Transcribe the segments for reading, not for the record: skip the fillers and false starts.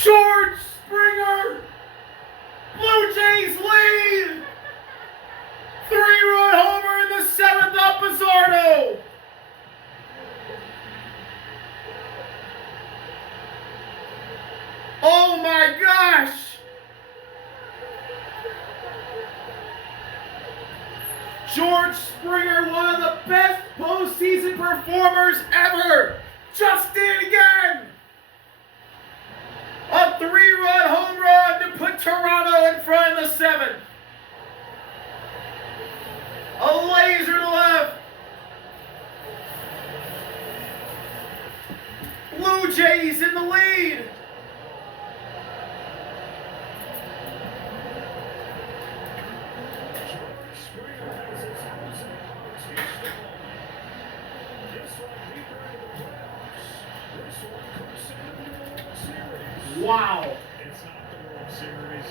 George Springer! Blue Jays lead! 3-run homer in the 7th up Bizzardo! Oh my gosh! George Springer, one of the best postseason performers ever, just did it again! A 3-run home run to put Toronto in front in the 7th. A laser to left. Blue Jays in the lead. Wow. It's not the World Series.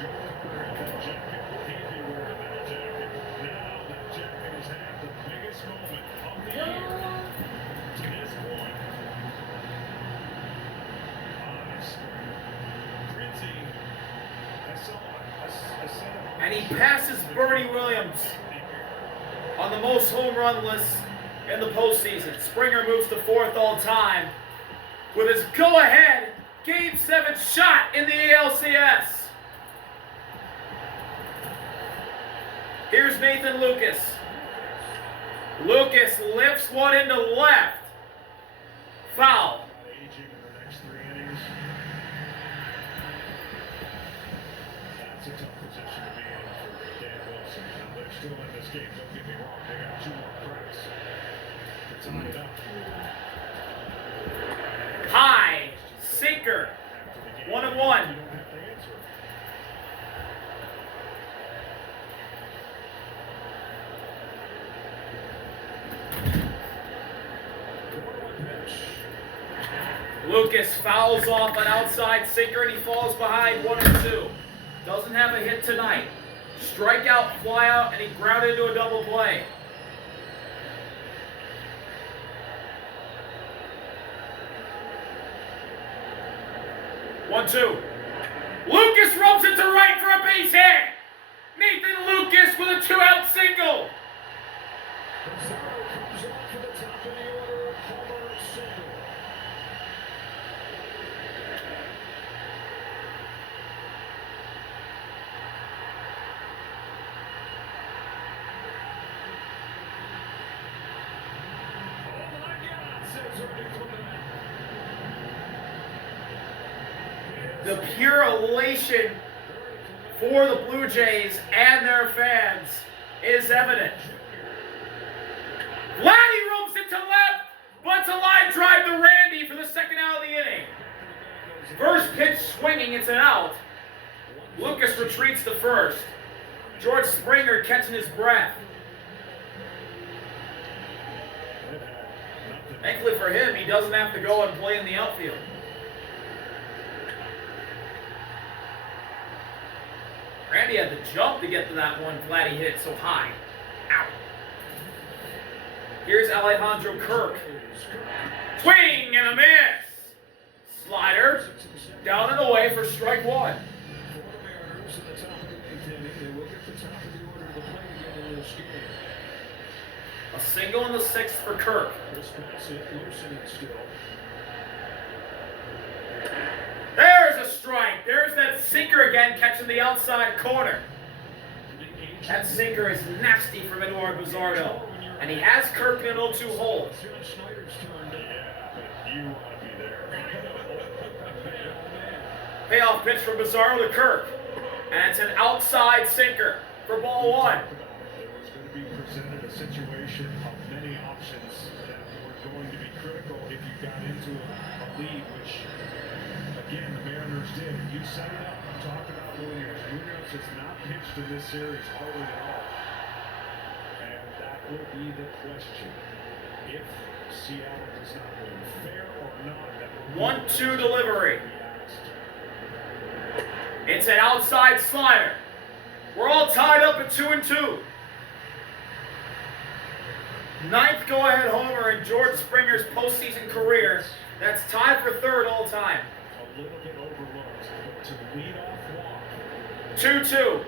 Joe Carter had that jacket. He'd be wearing that jacket. Now that jacket has had the biggest moment of the year to this point. Crazy. And he passes Bernie Williams on the most home run list in the postseason. Springer moves to 4th all time with his go-ahead Game 7 shot in the ALCS. Here's Nathan Lucas. Lucas lifts one into left. Foul. Aging in the next 3 innings. That's a tough position to be in for Dan Wilson. Now they're still in this game. Don't get me wrong. They got 2 more cracks to tie it up. High. Sinker. 1-1. Lucas fouls off an outside sinker and he falls behind 1-2. Doesn't have a hit tonight. Strikeout, fly out, and he grounded into a double play. One-two. Lucas rubs it to right for a base hit. Nathan Lucas with a 2-out single. The pure elation for the Blue Jays and their fans is evident. Vladdy ropes it to left, but it's a line drive to Randy for the 2nd out of the inning. First pitch swinging, it's an out. Lucas retreats to first. George Springer catching his breath. Thankfully for him, he doesn't have to go and play in the outfield. Randy had to jump to get to that one. Vladdy hit it so high. Ow. Here's Alejandro Kirk. Swing and a miss. Slider. Down and away for strike 1. A single in the 6th for Kirk. There's a strike. There's that sinker again catching the outside corner. That sinker is nasty from Eduardo Bizzardo. And he has Kirk in an 0-2 hole. Payoff pitch from Bizzardo to Kirk. And it's an outside sinker for ball 1. There was going to be presented a situation of many options that were going to be critical if you got into a lead, which, again, the Mariners did. You set it up and talked about Williams. Williams has not pitched in this series hardly at all. And that will be the question. If Seattle does not win, fair or not, that will 1-2 delivery. It's an outside slider. We're all tied up at 2-2. 9th go-ahead homer in George Springer's postseason career. That's tied for 3rd all time. a little bit overlooked, but to lead off walk. 2-2.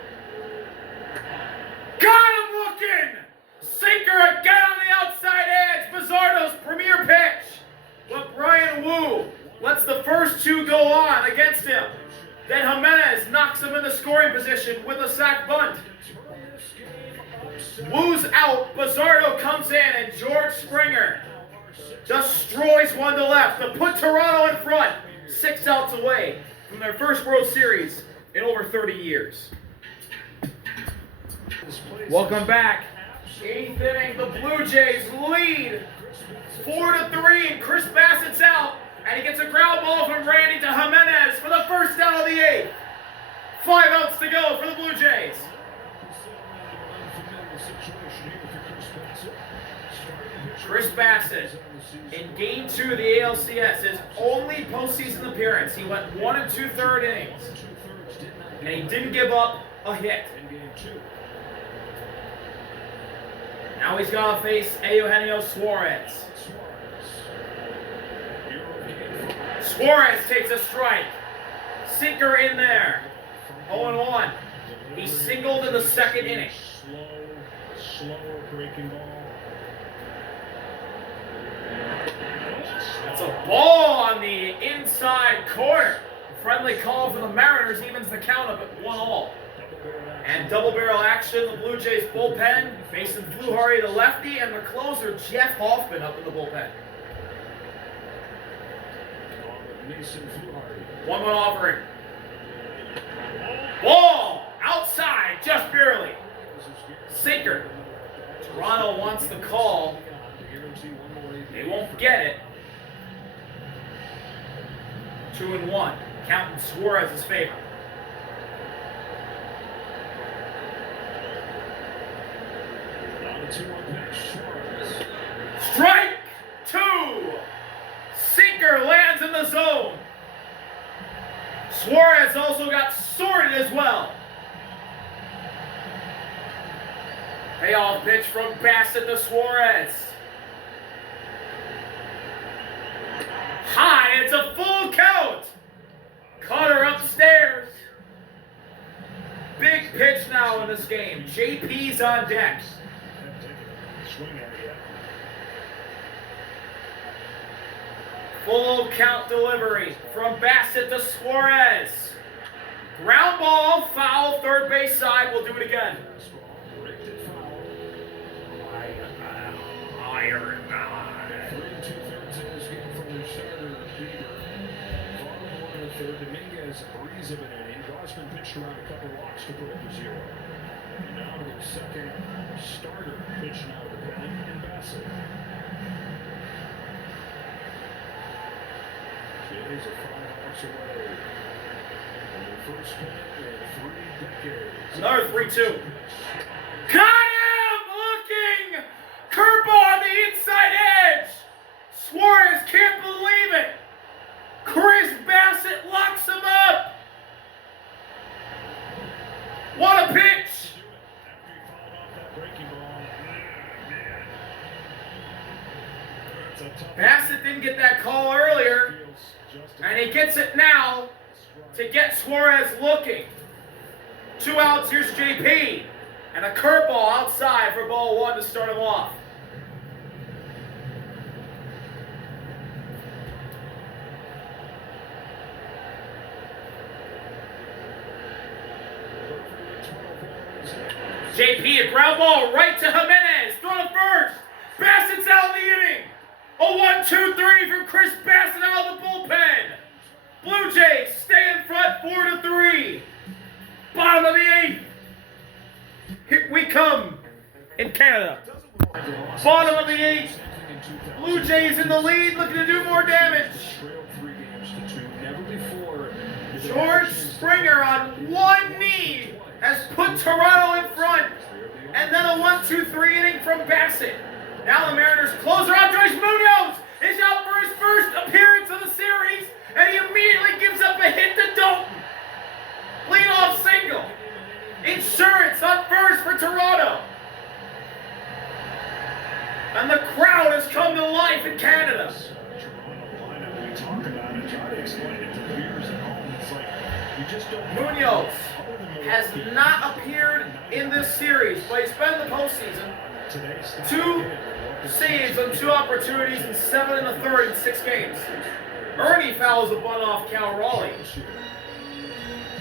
Got him looking! Sinker again on the outside edge. Bizzardo's premier pitch. But Brian Wu lets the first two go on against him. Then Jimenez knocks him into scoring position with a sac bunt. Wu's out, Bizzardo comes in, and George Springer destroys one to left to put Toronto in front. 6 outs away from their first World Series in over 30 years. Welcome back. 8th inning, the Blue Jays lead 4-3, and Chris Bassett's out, and he gets a ground ball from Randy to Jimenez for the first out of the 8th. 5 outs to go for the Blue Jays. Chris Bassett, in Game 2 of the ALCS, his only postseason appearance. He went 1 2/3 innings, and he didn't give up a hit. Now he's got to face Eugenio Suarez. Suarez takes a strike. Sinker in there. 0-1. He singled in the second inning. Slower breaking ball. That's a ball on the inside corner. Friendly call for the Mariners evens the count up at 1-1. And double barrel action, the Blue Jays bullpen facing Fluharty, the lefty, and the closer Jeff Hoffman up in the bullpen. 1-1 offering. Ball outside, just barely. Sinker. Toronto wants the call. They won't get it. 2-1. Count in Suarez's favor. Strike 2. Sinker lands in the zone. Suarez also got sorted as well. Payoff pitch from Bassett to Suarez. High, it's a full count. Cutter upstairs. Big pitch now in this game. JP's on deck. Full count delivery from Bassett to Suarez. Ground ball, foul, third base side. We'll do it again. Iron Man. 3 2/3 in this game from their starter, Bieber. Bottom 1 1/3. Dominguez, a breeze of an inning. Gausman pitched around a couple walks to put up a 0. And now to the second starter pitching out of the pen, and Bassett. Jays are 5 outs away from their first pennant in 3 decades. Another 3-2. Got him! Looking! Curveball on the inside edge! Suarez can't believe it! Chris Bassett locks him up! What a pitch! After he fouled off that breaking ball, man. It's a tough Bassett didn't get that call earlier, and he gets it now to get Suarez looking. 2 outs, here's JP, and a curveball outside for ball 1 to start him off. JP, a ground ball right to Jimenez. Throw to first. Bassett's out of the inning. A 1-2-3 from Chris Bassett out of the bullpen. Blue Jays stay in front 4-3. Bottom of the 8th. Here we come in Canada. Bottom of the 8th. Blue Jays in the lead, looking to do more damage. George Springer on one knee has put Toronto in front. And then a 1-2-3 inning from Bassett. Now the Mariners closer, Andres Munoz is out for his first appearance of the series, and he immediately gives up a hit to Dalton. Leadoff single. Insurance on first for Toronto. And the crowd has come to life in Canada. Toronto lineup, we talk about it. explain it to the viewers at home. It's like you just don't. Munoz has not appeared in this series, but he's been in the postseason. 2 saves on 2 opportunities and 7 in the third in 6 games. Ernie fouls a bunt off Cal Raleigh.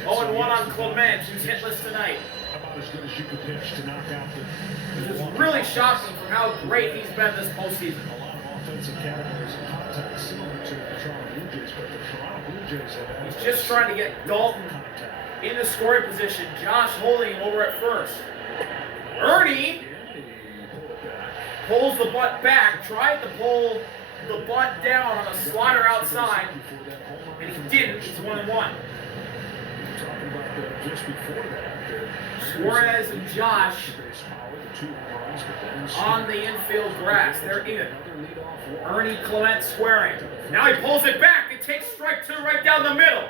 0-1 on Clement, who's hitless tonight. About as good as you could pitch to knock out Which is really shocking from how great he's been this postseason. a lot of offensive categories and contact similar to the Toronto Blue Jays, but the Toronto Blue Jays have had He's just trying to get Dalton in the scoring position. Josh holding him over at first. Ernie pulls the bunt back, tried to pull the bunt down on a slider outside, and he didn't. He's 1-1. Just before that, Suarez and Josh on the infield grass. They're in. Ernie Clement squaring. Now he pulls it back and takes strike 2 right down the middle.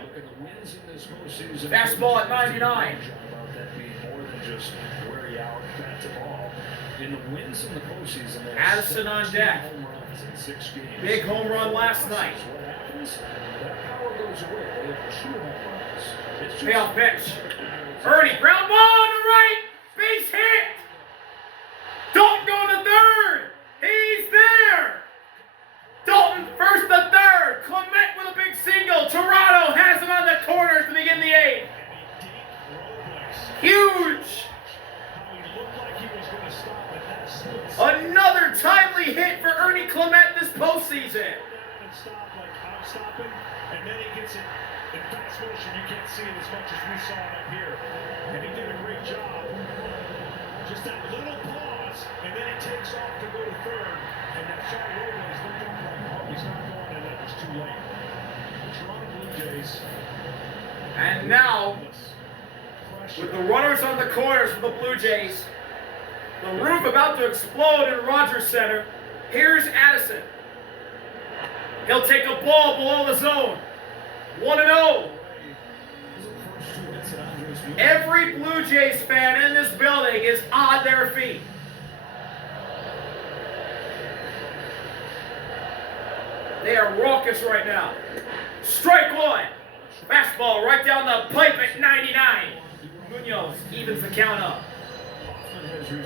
Fastball at 99. Addison on deck. Big home run last night. Payoff pitch. Ernie, ground ball to right. Base hit. Dalton going to third. He's there. Dalton first to third. Clement with a big single. Toronto has him on the corner to begin the 8th. Huge. Another timely hit for Ernie Clement this postseason. And then he gets it in fast motion. You can't see it as much as we saw it up here. And he did a great job. Just that little pause, and then he takes off to go to third. And that shot Robles looked up like, oh, he's not going, and that was too late. The Toronto Blue Jays. And now, with the runners on the corners for the Blue Jays, the roof about to explode in Rogers Center, here's Addison. He'll take a ball below the zone. 1-0. Every Blue Jays fan in this building is on their feet. They are raucous right now. Strike 1. Fastball right down the pipe at 99. Munoz evens the count up.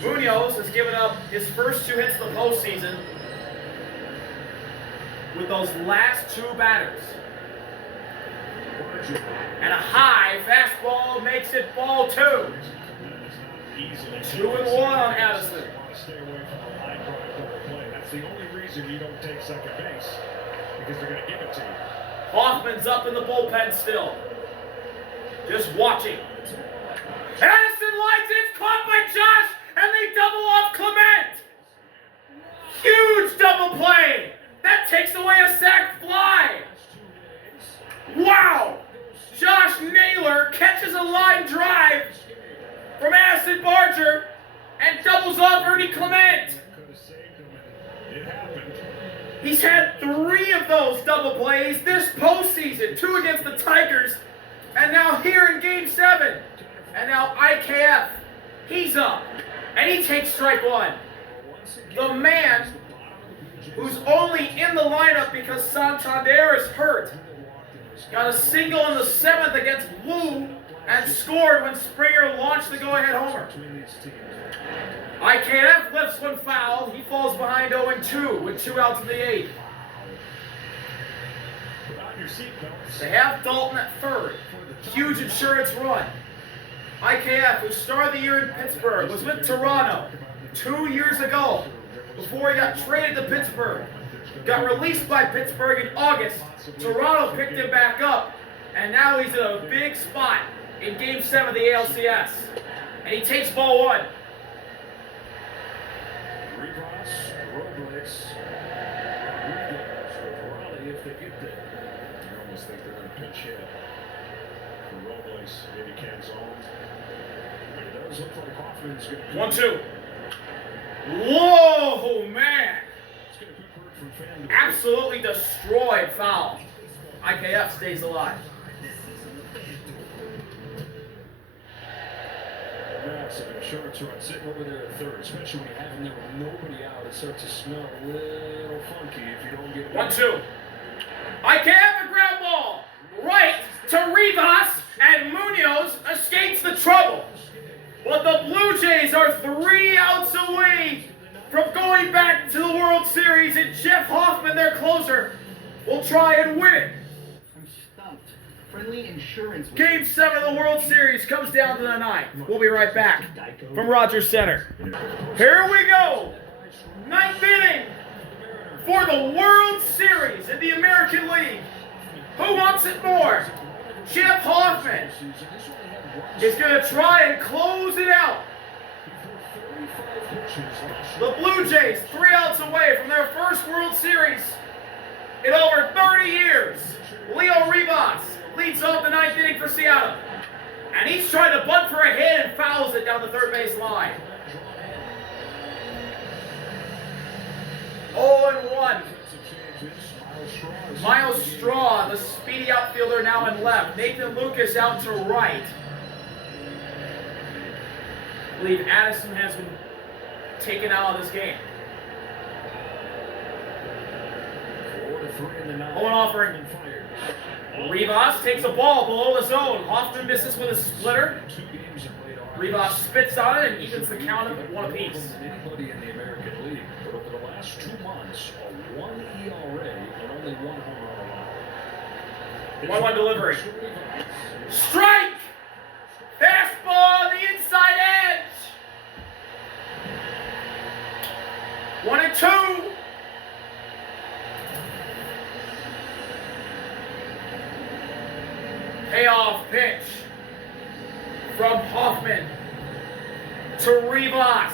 Munoz has given up his first 2 hits of the postseason with those last 2 batters. And a high fastball makes it ball 2. 2-1 on Addison. That's the only reason you don't take second base, because they're going to give it to you. Hoffman's up in the bullpen still, just watching. Addison lines it, it's caught by Josh, and they double off Clement. Huge double play. That takes away a sac fly. Wow! Josh Naylor catches a line drive from Addison Barger and doubles off Ernie Clement. He's had 3 of those double plays this postseason. 2 against the Tigers, and now here in Game 7. And now IKF, he's up, and he takes strike 1. The man who's only in the lineup because Santander is hurt got a single in the 7th against Wu and scored when Springer launched the go-ahead homer. IKF lifts one foul. He falls behind 0-2 with 2 outs in the 8th. They have Dalton at third. Huge insurance run. IKF, who started the year in Pittsburgh, was with Toronto 2 years ago before he got traded to Pittsburgh. Got released by Pittsburgh in August. Toronto picked him back up, and now he's in a big spot in Game 7 of the ALCS. And he takes ball 1. If they get there, I almost think they're going to pitch hit for Robles. Maybe can't zone. It does look like Hoffman's going to 1-2. Whoa, man! Absolutely destroyed foul. IKF stays alive. Massive insurance run sitting over there at third, especially when you have him there with nobody out. It starts to smell a little funky if you don't get 1-2. IKF a ground ball. to Rivas, and Munoz escapes the trouble. But the Blue Jays are 3 outs away from going back to the World Series, and Jeff Hoffman, their closer, will try and win it. I'm stumped. Friendly insurance. Game 7 of the World Series comes down to the 9th. We'll be right back from Rogers Center. Here we go. 9th inning for the World Series in the American League. Who wants it more? Jeff Hoffman is going to try and close it out. The Blue Jays 3 outs away from their first World Series in over 30 years. Leo Rivas leads off the 9th inning for Seattle. And he's trying to bunt for a hit and fouls it down the third base line. 0-1. Miles Straw, the speedy outfielder, now in left. Nathan Lucas out to right. I believe Addison has been taken out of this game. 0 offering. Rivas takes a ball below the zone. Hoffman misses with a splitter. Rivas spits on it and evens the count up at 1 apiece. Anybody in the American League, but over the last 2 months, a 1 ERA and only 1 home run. 1-1 delivery. Strike! Fastball on the inside edge. 1-2. Payoff pitch from Hoffman to Rivas.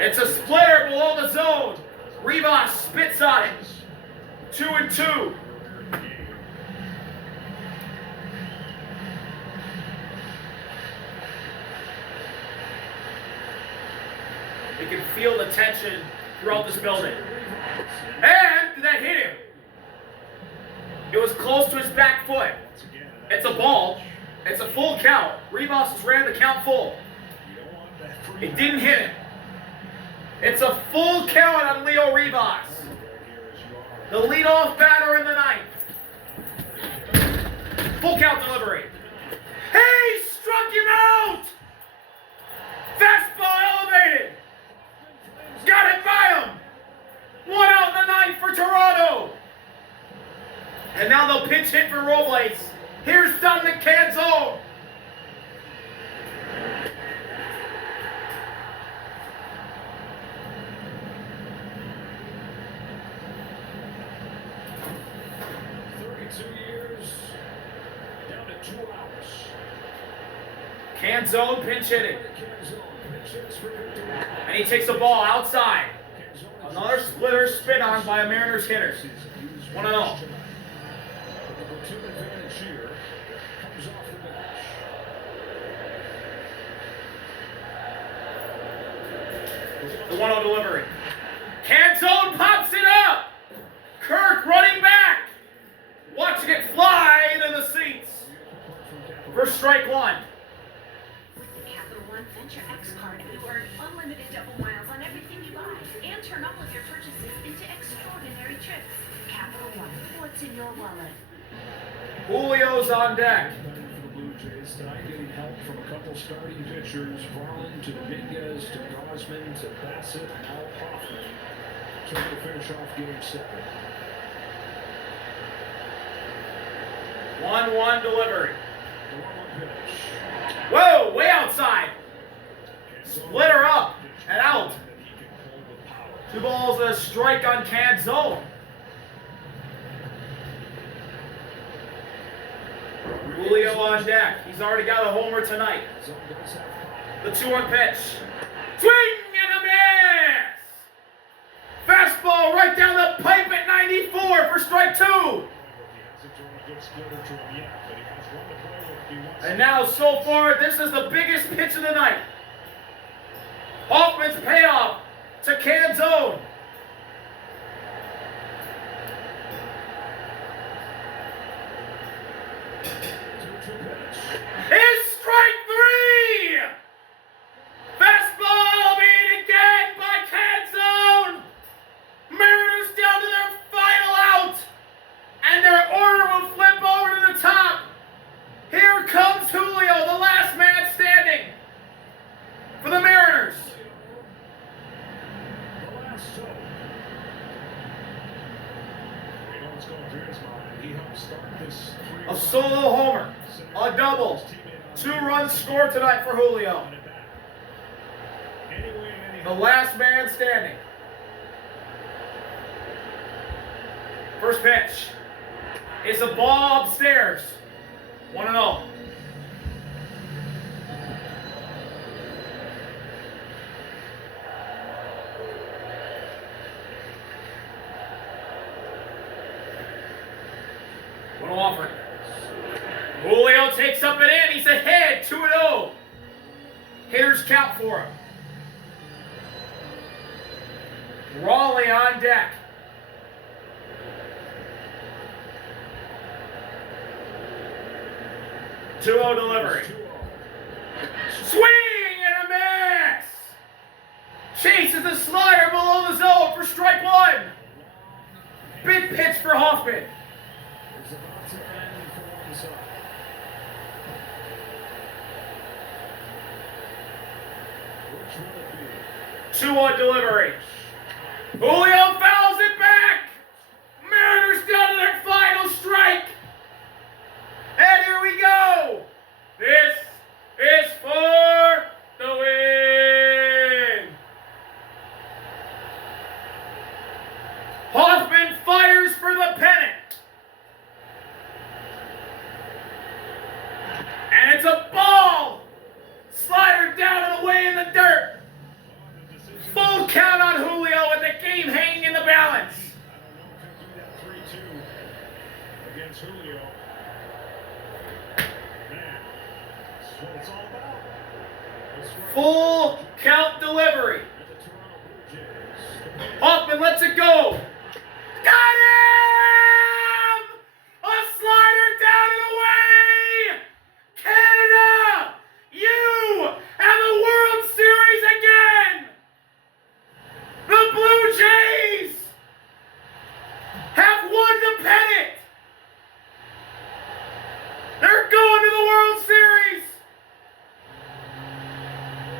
It's a splitter below the zone. Rivas spits on it. 2-2. You can feel the tension throughout this building. And that hit him. It was close to his back foot. It's a ball. It's a full count. Rivas has ran the count full. It didn't hit him. It's a full count on Leo Rivas, the leadoff batter in the 9th. Full count delivery. He struck him out! Fastball elevated. Got it by him. 1 out in the 9th for Toronto. And now they'll pinch hit for Robles. Here's Dominic Canzone. Canzone pinch hitting. And he takes the ball outside. Another splitter spit on by a Mariners hitter. 1-0. The 1-0 delivery. Canzone pops it up. Kirk running back. Watching it fly into the seats. For strike 1. Venture X card, you earn unlimited double miles on everything you buy and turn all of your purchases into extraordinary trips. Capital One, what's in your wallet? Julio's on deck. The Blue Jays tonight getting help from a couple starting pitchers, Varland to Dominguez to Gosman to Bassett, now Hoffman, trying to finish off Game 7. 1-1 delivery. The 1-1 pitch. Whoa, way outside. Splitter up and out. 2 balls and a strike on Canzone. Julio on deck. He's already got a homer tonight. The 2-1 pitch. Swing and a miss! Fastball right down the pipe at 94 for strike 2. And now, so far, this is the biggest pitch of the night. Hoffman's payoff to Canzone. Is strike 3! Fastball his toe. We know what's going through his mind. He helped start this A solo homer, a double, 2 runs scored tonight for Julio. The last man standing. First pitch is a ball upstairs. 1-0. One offering. Julio takes up and in. He's ahead. 2-0. Hitters count for him. Raleigh on deck. Two-0 delivery. Swing and a miss. Chases the slider below the zone for strike 1. Big pitch for Hoffman. 2-1 delivery. Julio fouls it back. Mariners down to their final strike. And here we go. This is for the win. Hoffman fires for the pennant. And it's a ball. Slider down and away in the dirt. Full count on Julio with the game hanging in the balance. I don't know if he'll do that 3-2 against Julio. Man, that's what it's all about. Full count delivery. Hoffman lets it go. Got him! A slider down and away! Canada, you have the World Series again! The Blue Jays have won the pennant! They're going to the World Series!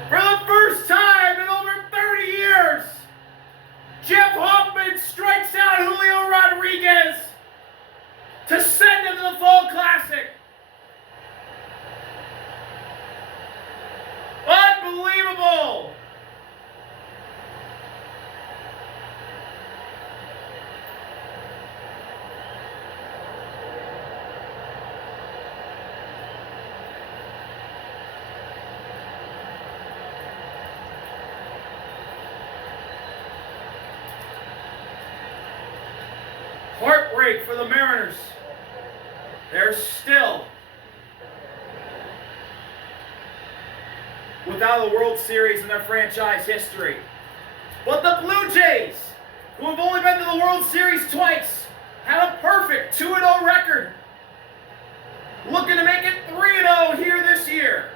For the first time in over 30 years, Jeff Hoffman strikes out Julio Rodriguez to send him to the Fall Classic. Unbelievable! Heartbreak for the Mariners. They're still without a World Series in their franchise history. But the Blue Jays, who have only been to the World Series twice, have a perfect 2-0 record. Looking to make it 3-0 here this year.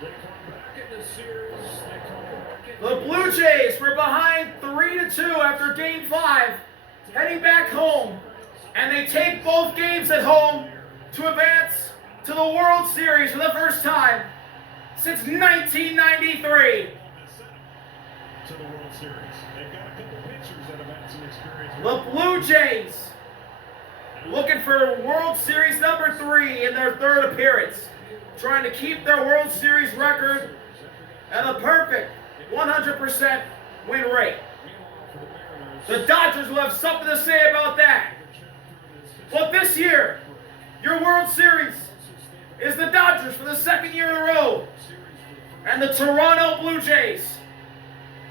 They come back in the series. The Blue Jays were behind 3-2 after Game 5, heading back home, and they take both games at home to advance to the World Series for the first time since 1993. To the World Series. They've got a couple pitchers that have had some experience. The Blue Jays looking for World Series number 3 in their 3rd appearance, trying to keep their World Series record at a perfect 100% win rate. The Dodgers will have something to say about that. But this year, your World Series is the Dodgers for the 2nd year in a row. And the Toronto Blue Jays,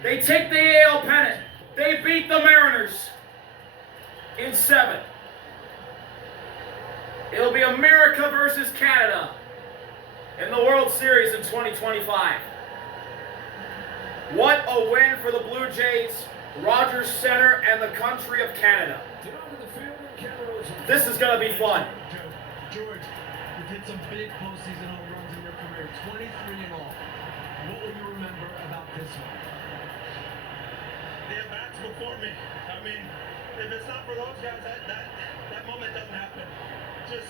they take the AL pennant. They beat the Mariners in 7. It'll be America versus Canada in the World Series in 2025. What a win for the Blue Jays, Rogers Center, and the country of Canada. This is going to be fun. George, you've hit some big postseason home runs in your career, 23 in all. What will you remember about this one? The at-bats before me. I mean, if it's not for those guys, that moment doesn't happen. Just,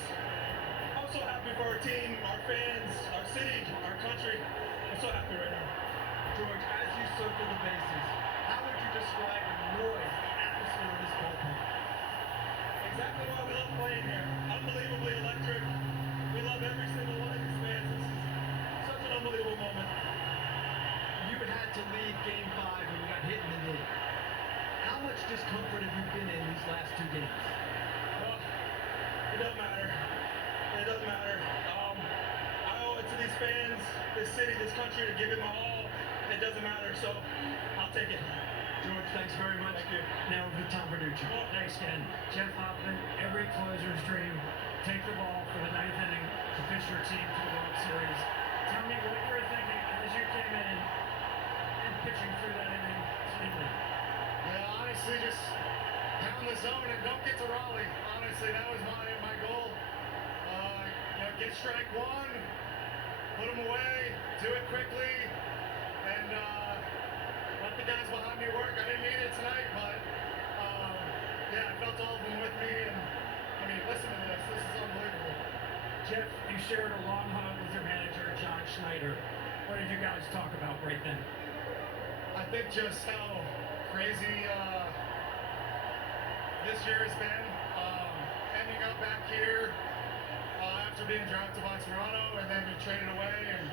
I'm so happy for our team, our fans, our city, our country. I'm so happy right now. George, as you circle the bases. How would you describe the noise, the atmosphere of this ballpark? Exactly why we love playing here. Unbelievably electric. We love every single one of these fans. This is such an unbelievable moment. You had to leave Game 5 when you got hit in the knee. How much discomfort have you been in these last 2 games? Well, it doesn't matter. It doesn't matter. I owe it to these fans, this city, this country to give it my all. It doesn't matter, so I'll take it. George, thanks very much. Thank you. Now over to Tom Verducci. Thanks, Ken. Jeff Hoffman, every closer's dream. Take the ball for the 9th inning to pitch your team to the World Series. Tell me what you were thinking as you came in and pitching through that inning cleanly. Yeah, honestly, just pound the zone and don't get to Raleigh. Honestly, that was my goal. Get strike one, put them away, do it quickly, and let the guys behind me work. I didn't need it tonight, but yeah, I felt all of them with me. And I mean, listen to this. This is unbelievable. Jeff, you shared a long hug with your manager, John Schneider. What did you guys talk about right then? I think just how crazy this year has been. Ending up back here after being drafted by Toronto and then be traded away, and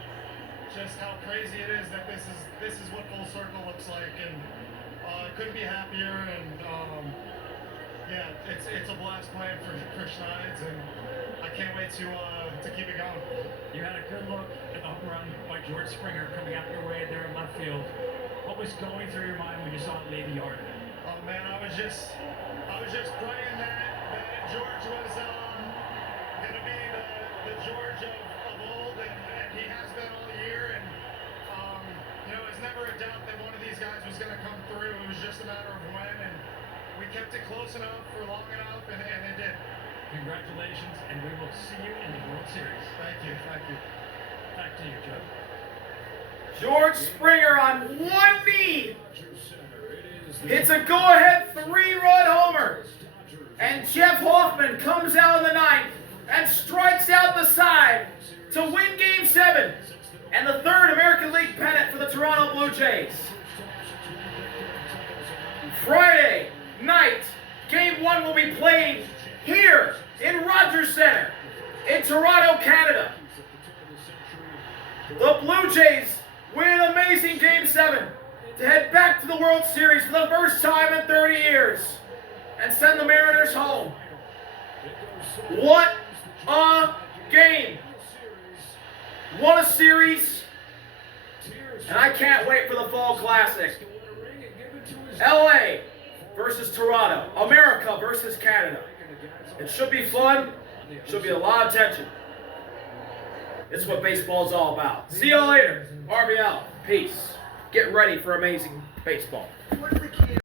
just how crazy it is that this is what full circle looks like. And I couldn't be happier. And yeah, it's a blast playing for Schneids, and I can't wait to keep it going. You had a good look at the home run by George Springer coming out your way there in left field. What was going through your mind when you saw it leave the yard? Oh man, I was just praying that George was gonna be the George of old, and he has been all year. And it's never a doubt that one of these guys was gonna come through. It was just a matter of when, and we kept it close enough for long enough, and it did. Congratulations, and we will see you in the World Series. Thank you. Back to you, Joe. George Springer on one knee hits a go-ahead 3-run homer. And Jeff Hoffman comes out in the 9th and strikes out the side to win Game 7 and the 3rd American League pennant for the Toronto Blue Jays. Friday night, Game 1 will be played here in Rogers Centre in Toronto, Canada. The Blue Jays win an amazing Game 7 to head back to the World Series for the first time in 30 years and send the Mariners home. What a game! What a series! And I can't wait for the Fall Classic. LA versus Toronto. America versus Canada. It should be fun. Should be a lot of tension. It's what baseball's all about. See y'all later. RBL. Peace. Get ready for amazing baseball. What if the kid